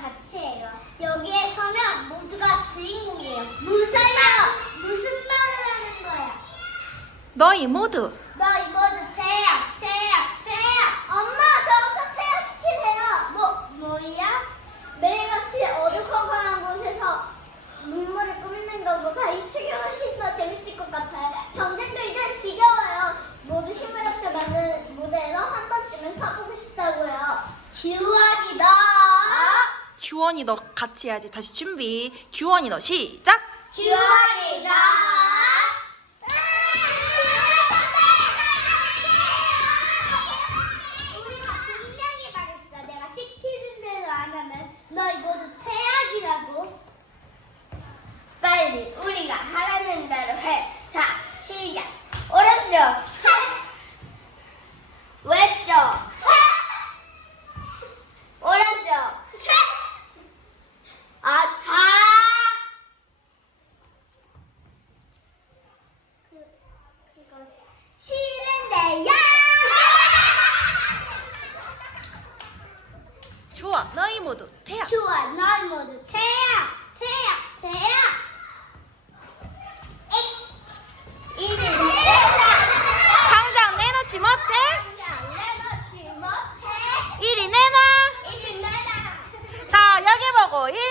같이 해요. 여기에 서면 모두가 주인공이에요. 무서요 무슨 말을 하는 거야? 너희 모두. 너이 모두 태야, 태야, 태야. 엄마 저부터 태 시키세요. 뭐 뭐야? 매일같이 어두컴컴한 곳에서 눈물을 꾸미는 거보다이 책이 훨씬 더 재밌을 것 같아요. 전쟁도 이제 지겨워요. 모두 힘을 합쳐 만든 무대에서 한 번쯤은 서보고 싶다고요. 기우와 규원이 너 같이 해야지 다시 준비 규원이 너 시작 규원이 너 빨리 우리가 하라는 대로 해. 자, 시작. 오른쪽. 싫은데야 좋아 너희 모두 태양 좋아 너희 모두 태양 태양 태양 이리, 당장 내놓지 못해? 당장 내놓지 못해? 이리 내놔! 이리 내놔! 다 여기 보고 이리!